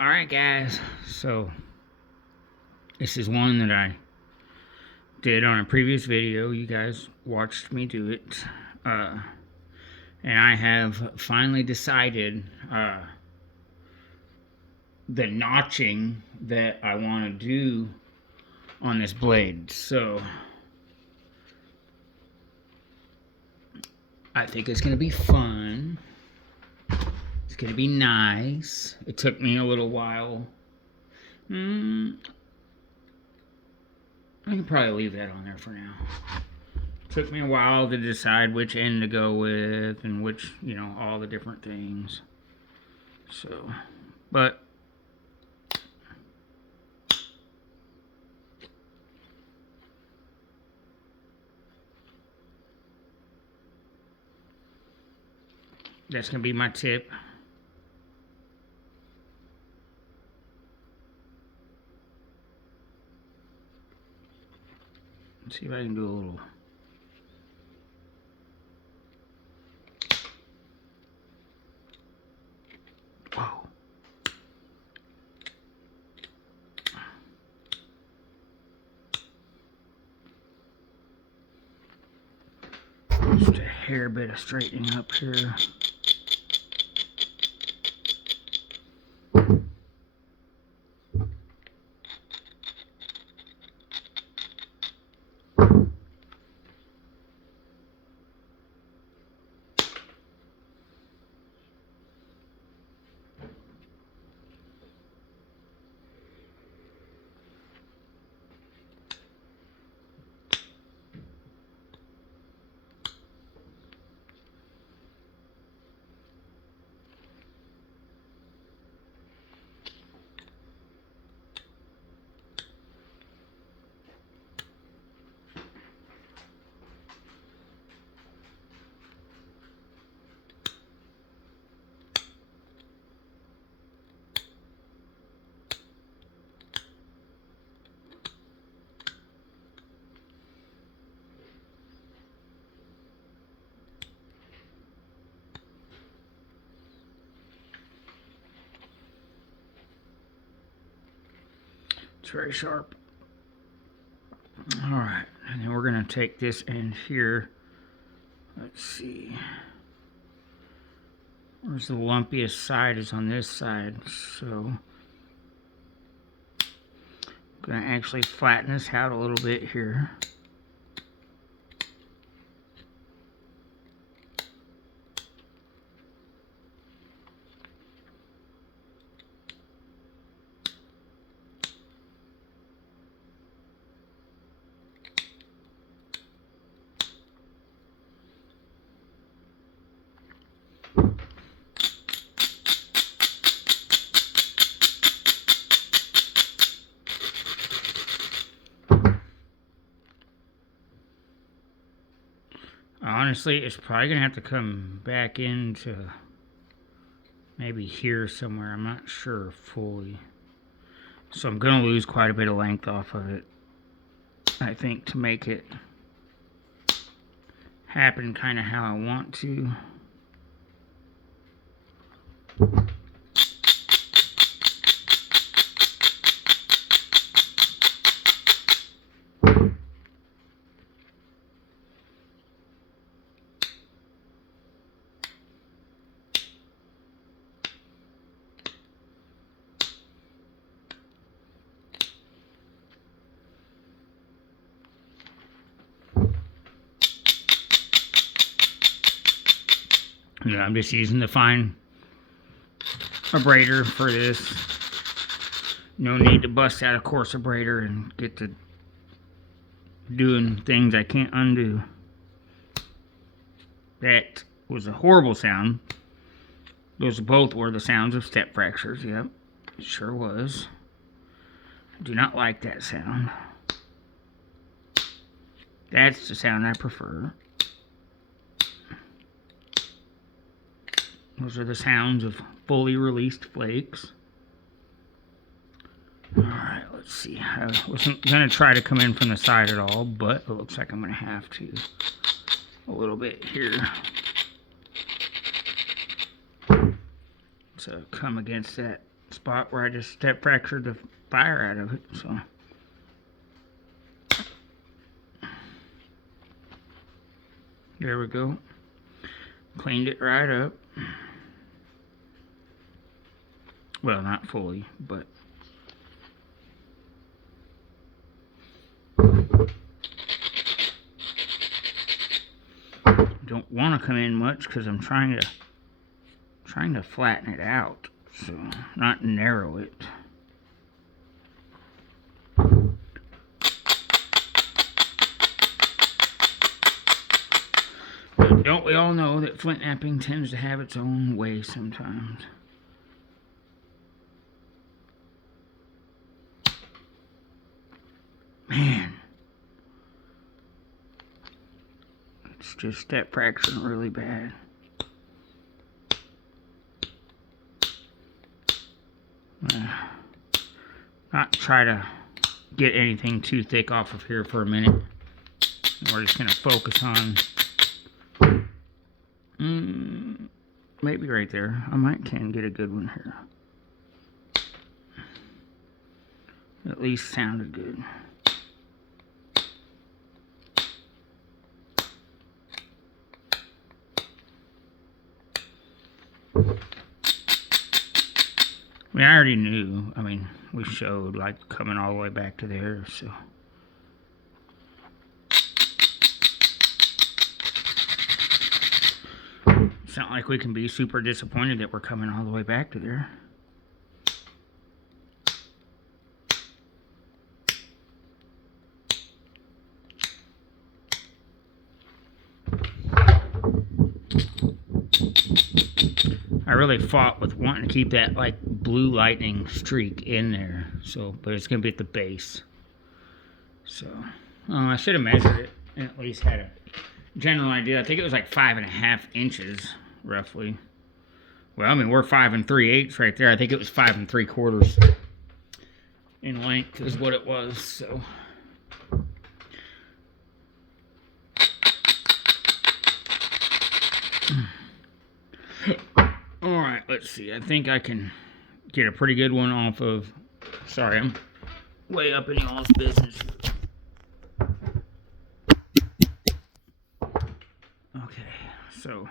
Alright guys, so this is one that I did on a previous video. You guys watched me do it. And I have finally decided the notching that I want to do on this blade. So I think it's going to be fun. It's going to be nice. It took me a little while. I can probably leave that on there for now. Took me a while to decide which end to go with and which, all the different things. So, but that's going to be my tip. Let's see if I can do a little. Whoa. Just a hair bit of straightening up here. It's very sharp. Alright, and then we're going to take this end here. Let's see. Where's the lumpiest side is on this side. So, I'm going to actually flatten this out a little bit here. Honestly, it's probably going to have to come back into maybe here somewhere. I'm not sure fully. So I'm going to lose quite a bit of length off of it, I think, to make it happen kind of how I want to. I'm just using the fine abrader for this. No need to bust out a coarse abrader and get to doing things I can't undo. That was a horrible sound. Those both were the sounds of step fractures. Yep, it sure was. I do not like that sound. That's the sound I prefer. Those are the sounds of fully released flakes. Alright, let's see. I wasn't going to try to come in from the side at all, but it looks like I'm going to have to a little bit here. to come against that spot where I just step fractured the fire out of it, so. There we go. Cleaned it right up. Well, not fully, but. Don't want to come in much because I'm trying to flatten it out, so not narrow it. But don't we all know that flint knapping tends to have its own way sometimes? Man, it's just step fracturing really bad. Not try to get anything too thick off of here for a minute. We're just gonna focus on maybe right there. I can get a good one here. At least sounded good. I mean, I already knew. I mean, we showed like coming all the way back to there, so. It's not like we can be super disappointed that we're coming all the way back to there. I really fought with wanting to keep that like blue lightning streak in there, so, but it's gonna be at the base. So I should have measured it and at least had a general idea. I think it was like 5.5 inches roughly. Well, I mean, we're 5 3/8 right there. I think it was 5 3/4 in length is what it was. So. Alright, let's see. I think I can get a pretty good one off of... Sorry, I'm way up in y'all's business. Okay, so...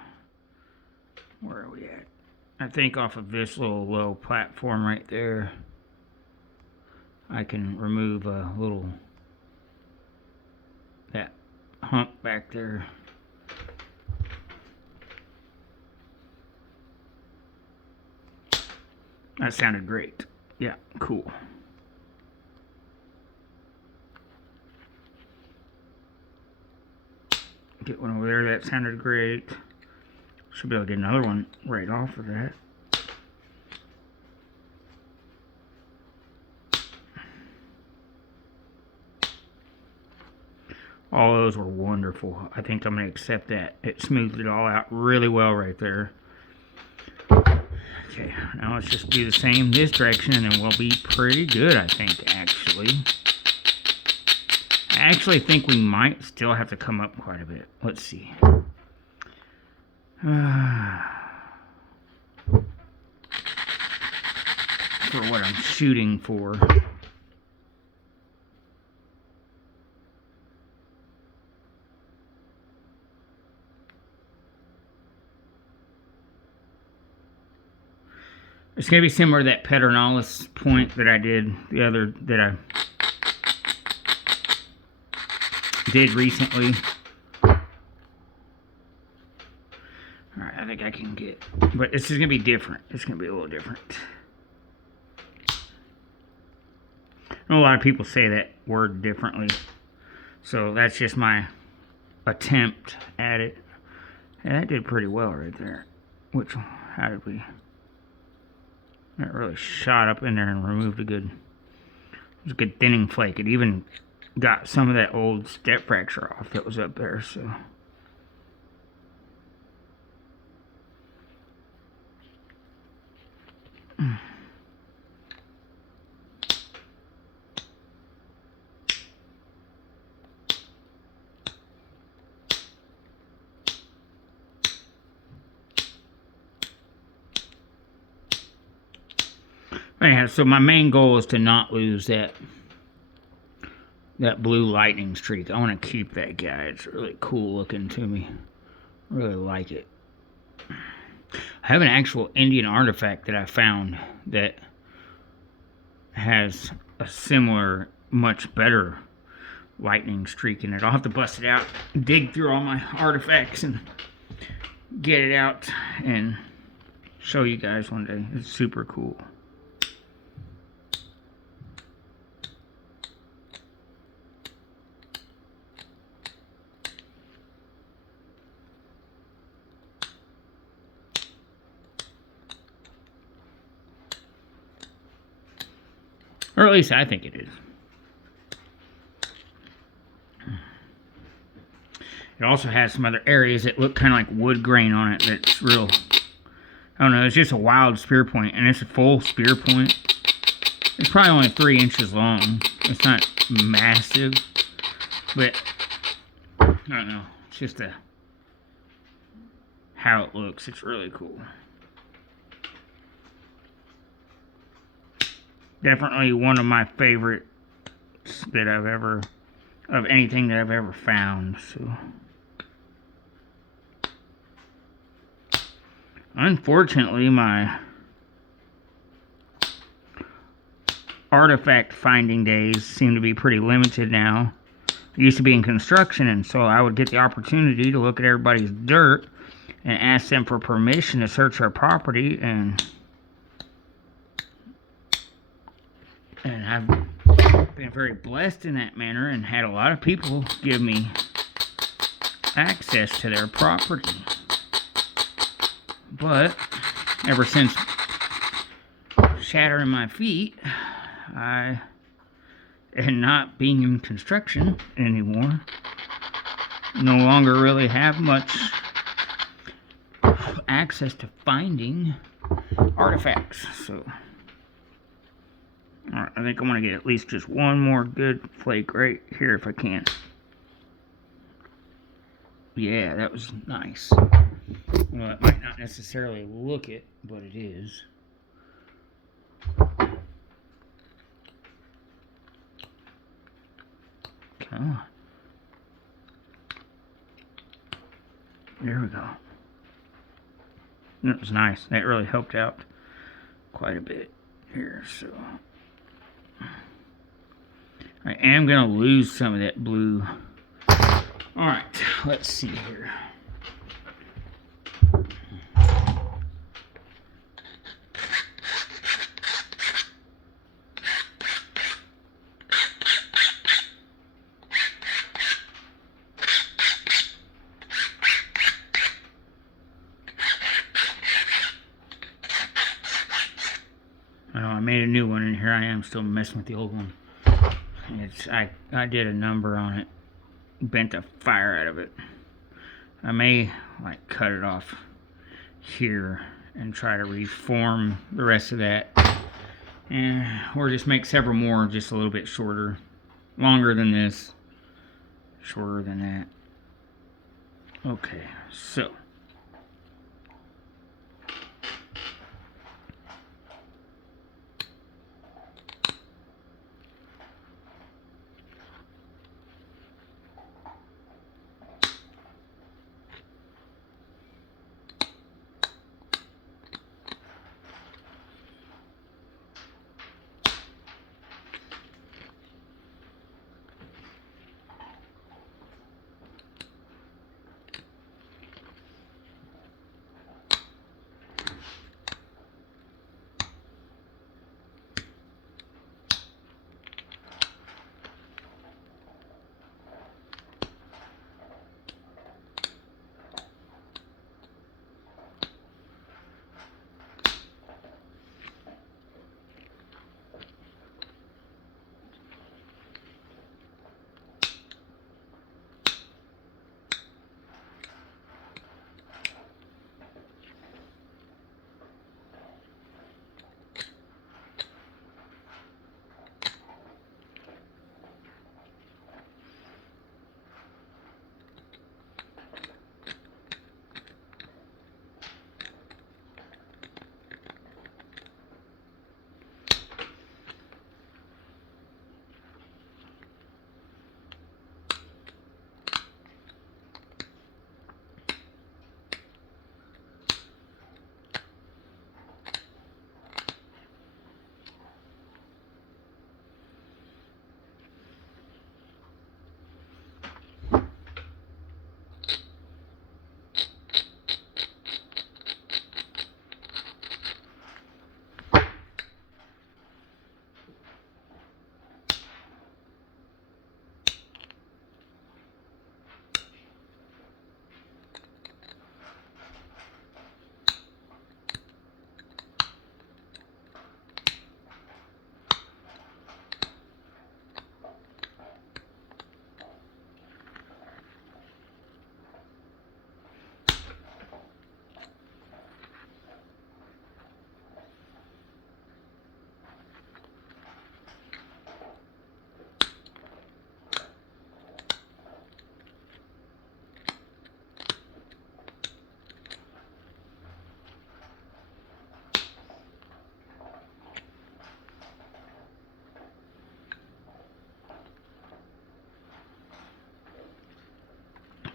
Where are we at? I think off of this little low platform right there, I can remove a little... that hump back there. That sounded great. Yeah, cool. Get one over there. That sounded great. Should be able to get another one right off of that. All those were wonderful. I think I'm going to accept that. It smoothed it all out really well right there. Okay, now let's just do the same this direction and then we'll be pretty good, I think, actually. I actually think we might still have to come up quite a bit. Let's see. For what I'm shooting for. It's going to be similar to that Pedernales point that I did that I did recently. Alright, I think I can get, but this is going to be different. It's going to be a little different. I know a lot of people say that word differently, so that's just my attempt at it. And that did pretty well right there. How did we... That really shot up in there and removed it was a good thinning flake. It even got some of that old step fracture off that was up there, so. Anyhow, so my main goal is to not lose that blue lightning streak. I want to keep that guy. It's really cool looking to me. I really like it. I have an actual Indian artifact that I found that has a similar, much better lightning streak in it. I'll have to bust it out, dig through all my artifacts and get it out and show you guys one day. It's super cool. Or at least I think it is. It also has some other areas that look kind of like wood grain on it that's real. I don't know, it's just a wild spear point, and it's a full spear point. It's probably only 3 inches long. It's not massive, but I don't know. It's just how it looks. It's really cool. Definitely one of my favorites that I've ever, of anything that I've ever found. So, unfortunately, my artifact finding days seem to be pretty limited now. I used to be in construction, and so I would get the opportunity to look at everybody's dirt and ask them for permission to search our property, and I've been very blessed in that manner and had a lot of people give me access to their property. But ever since shattering my feet, I am not being in construction anymore. No longer really have much access to finding artifacts, so alright, I think I'm going to get at least just one more good flake right here if I can. Yeah, that was nice. Well, it might not necessarily look it, but it is. Come on. There we go. That was nice. That really helped out quite a bit here, so I am going to lose some of that blue. Alright, let's see here. I know I made a new one, and here I am still messing with the old one. I did a number on it, bent the fire out of it. I may like cut it off here and try to reform the rest of that, or just make several more just a little bit shorter, longer than this, shorter than that. Okay, so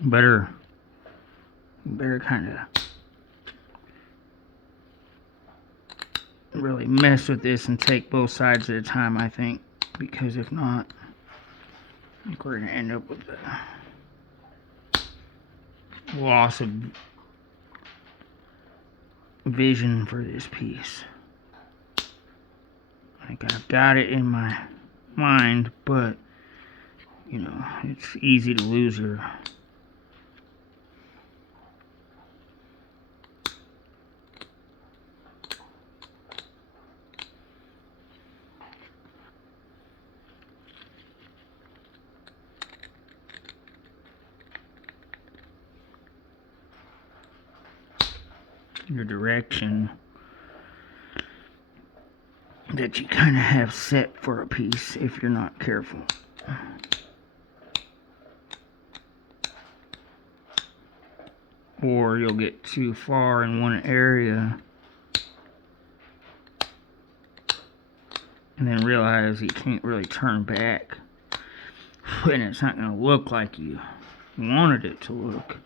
better kind of really mess with this and take both sides at a time, I think, because if not, I think we're going to end up with a loss of vision for this piece. I think I've got it in my mind, but you know, it's easy to lose your direction that you kind of have set for a piece if you're not careful. Or you'll get too far in one area and then realize you can't really turn back, and it's not going to look like you wanted it to look.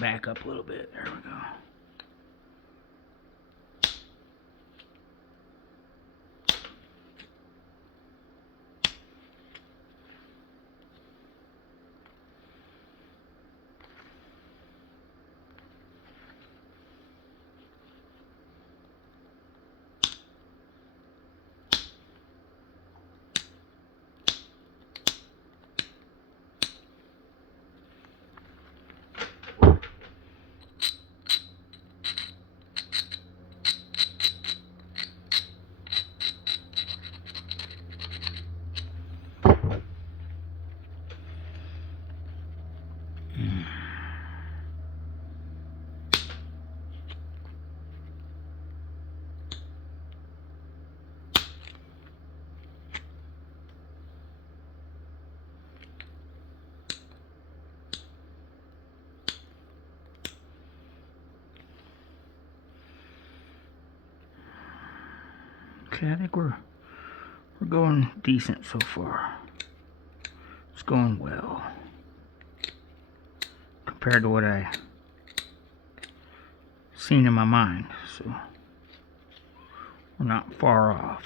Back up a little bit. There we go. Okay, I think we're going decent so far. It's going well compared to what I seen in my mind, so we're not far off.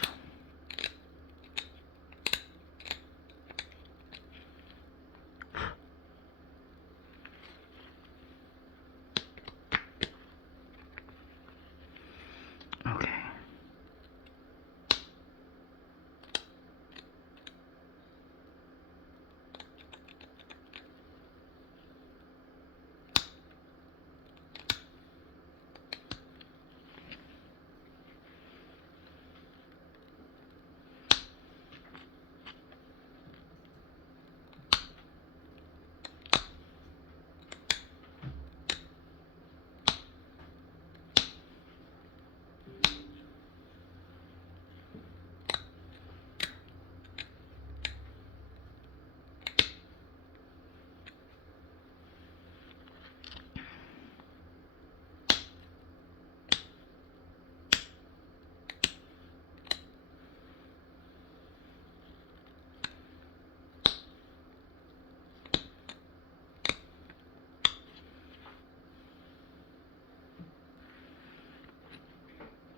Okay.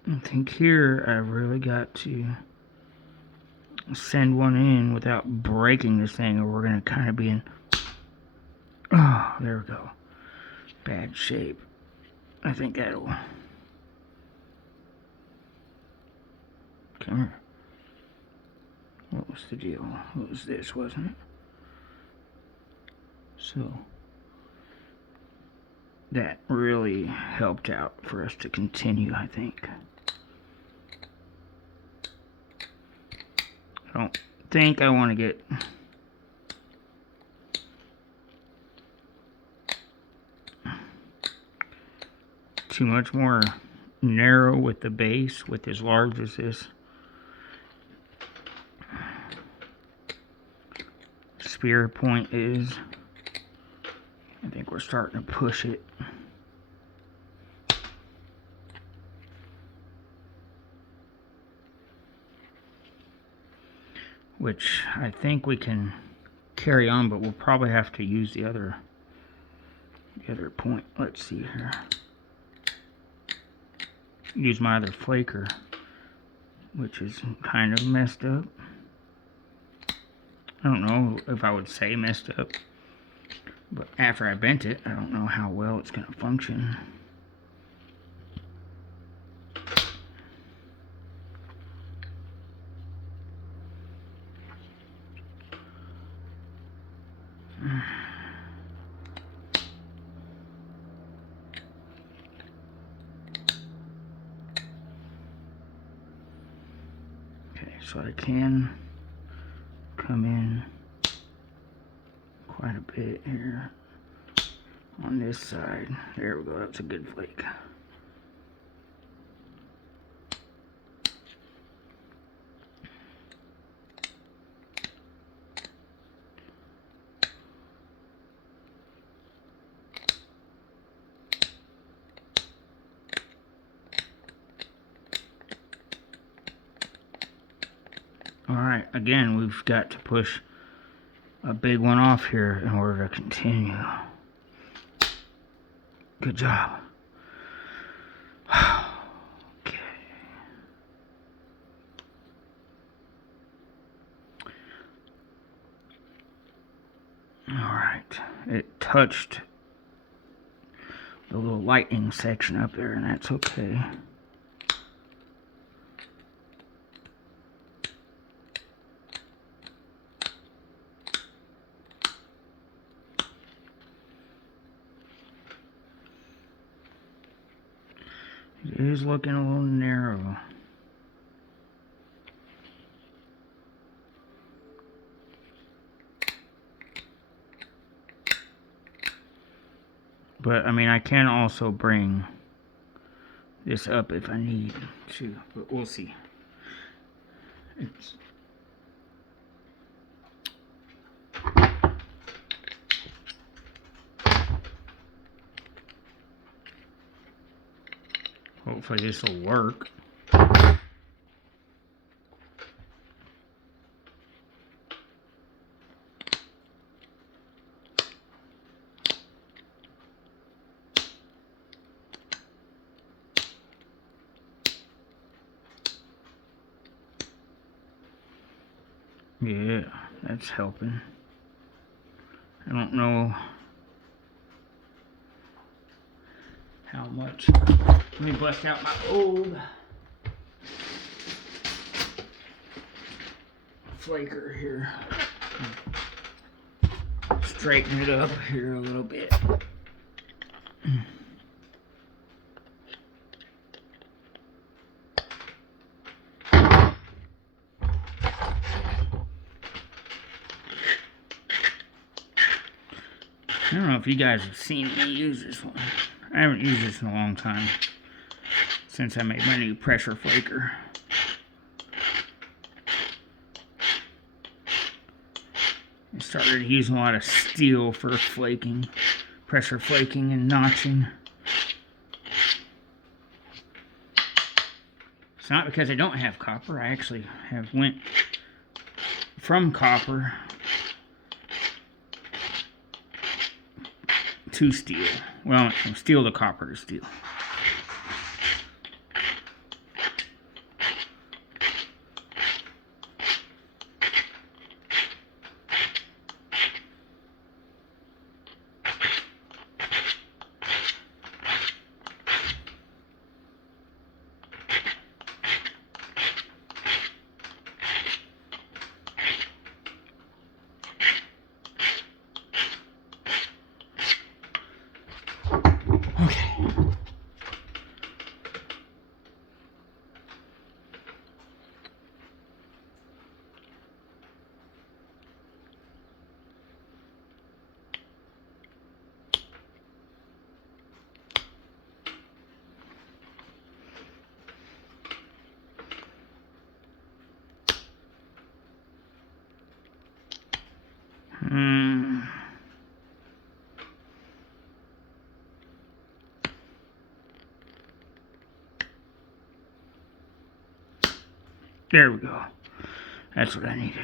I think here I really got to send one in without breaking this thing, or we're going to kind of be in, oh, there we go, bad shape. I think that'll, come here. What was the deal? What was this, wasn't it? So that really helped out for us to continue, I think. I don't think I want to get too much more narrow with the base with as large as this spear point is. I think we're starting to push it. Which I think we can carry on, but we'll probably have to use the other point. Let's see here. Use my other flaker, which is kind of messed up. I don't know if I would say messed up, but after I bent it, I don't know how well it's going to function. Okay, so I can come in quite a bit here on this side. There we go, that's a good flake. Alright, again, we've got to push a big one off here in order to continue. Good job. Okay. Alright, it touched the little lightning section up there, and that's okay. It is looking a little narrow. But, I mean, I can also bring this up if I need to, but we'll see. Hopefully this will work. Yeah, that's helping. I don't know how much. Let me bust out my old flaker here. Straighten it up here a little bit. I don't know if you guys have seen me use this one. I haven't used this in a long time, since I made my new pressure flaker. I started using a lot of steel for flaking, pressure flaking and notching. It's not because I don't have copper. I actually have went from copper to steel. Well, from steel to copper to steel. Okay. There we go. That's what I needed.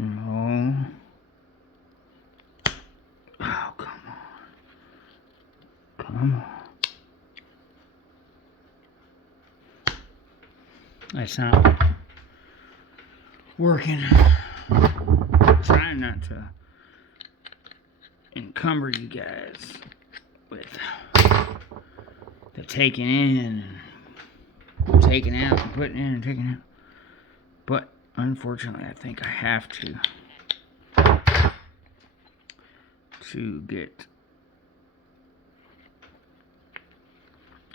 No. Oh, come on. Come on. That's not working. I'm trying not to encumber you guys with the taking in and taking out and putting in and taking out. But unfortunately, I think I have to get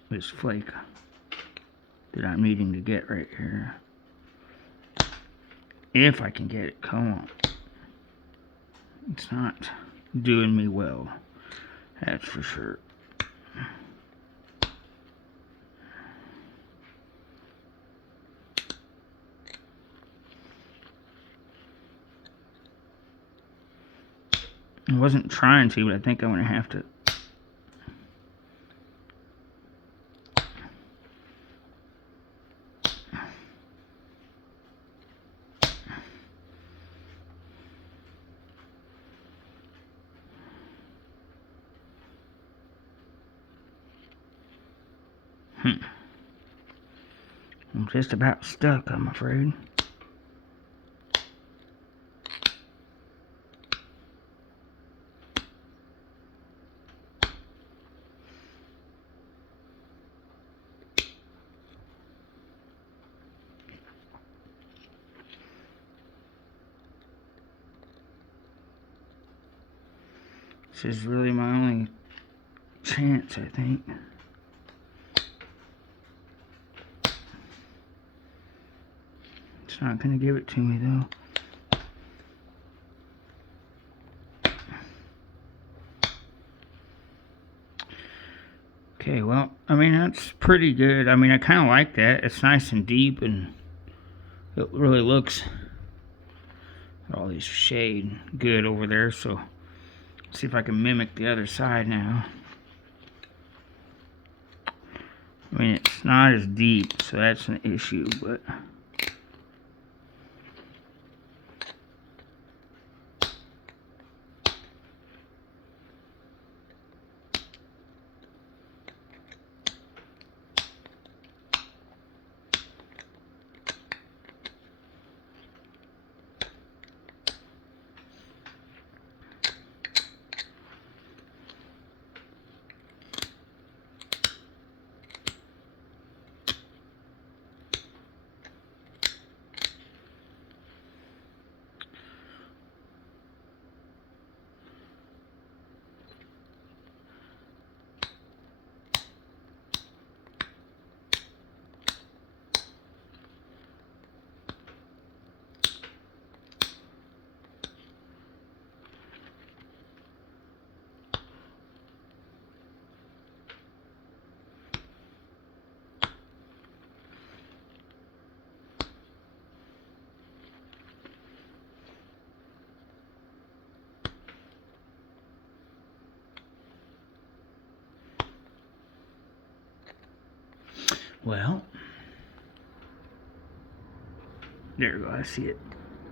this flake that I'm needing to get right here. If I can get it, come on. It's not doing me well, that's for sure. I wasn't trying to, but I think I'm going to have to. I'm just about stuck, I'm afraid. This is really my only chance, I think. It's not going to give it to me, though. That's pretty good. I mean, I kind of like that. It's nice and deep, and it really looks all these shade good over there. So let's see if I can mimic the other side now. I mean, it's not as deep, so that's an issue, but well, there we go. I see it.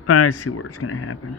I see where it's going to happen.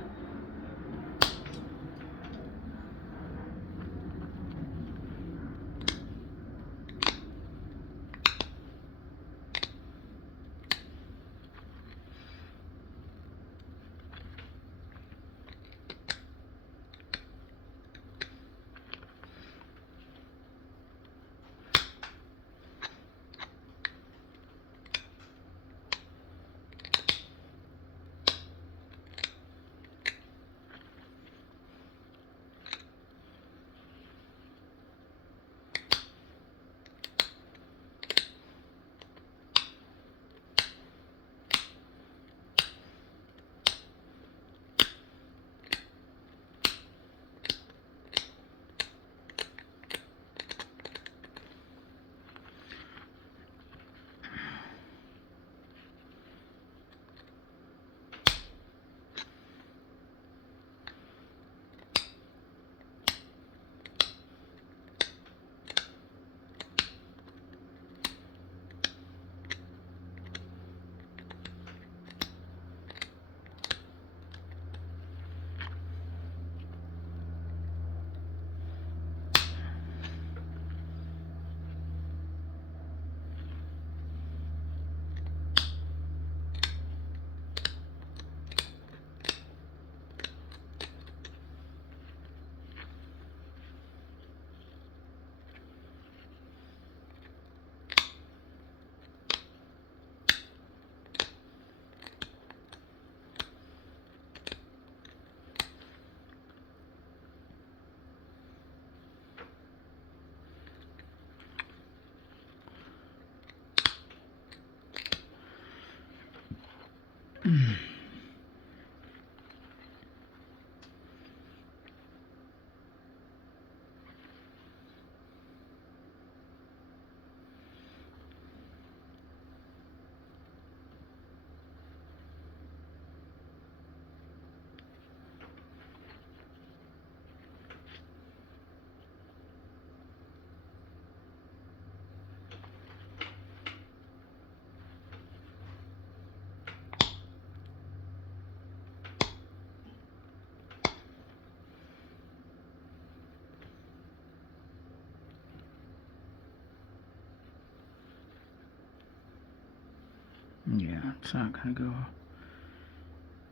Yeah, it's not going to go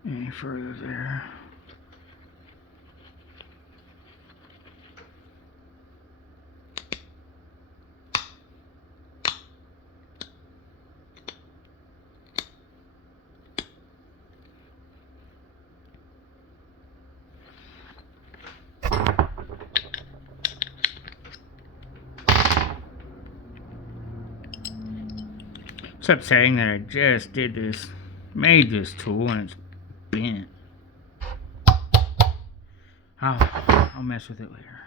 any further there. It's upsetting that I just did this, made this tool, and it's bent. I'll mess with it later.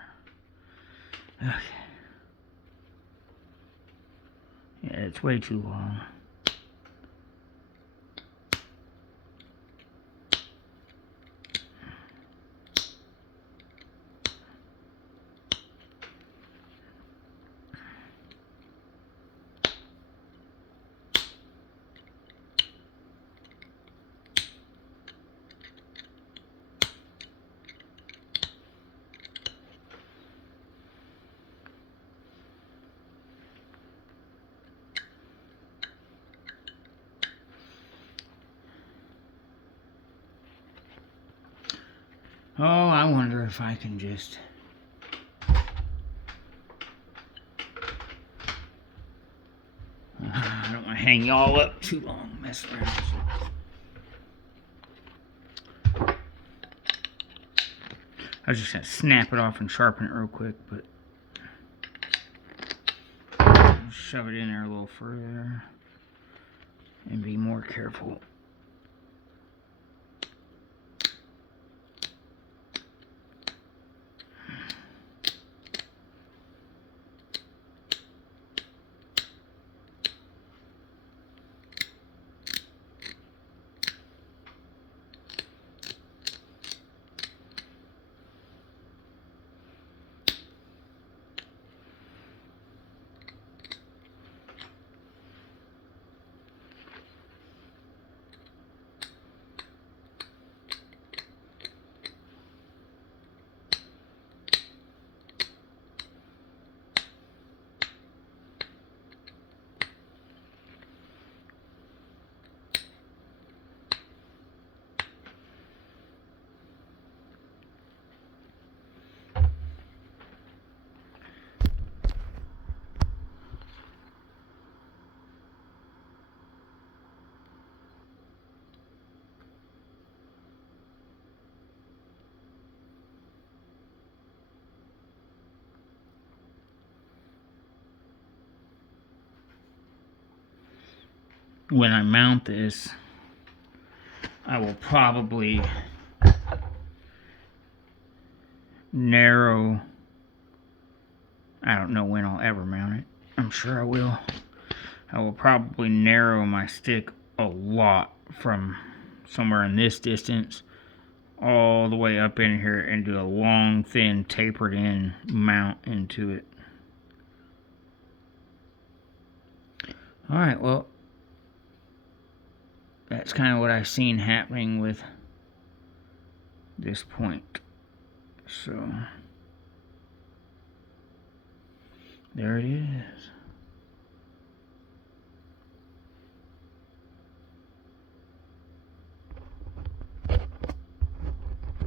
Okay. Yeah, it's way too long. Oh, I wonder if I can just... I don't want to hang y'all up too long, mess around. I was just going to snap it off and sharpen it real quick, but... I'll shove it in there a little further and be more careful. When I mount this, I will probably narrow. I don't know when I'll ever mount it. I'm sure I will. I will probably narrow my stick a lot from somewhere in this distance all the way up in here and do a long, thin, tapered in mount into it. Alright, well, that's kind of what I've seen happening with this point. So, there it is.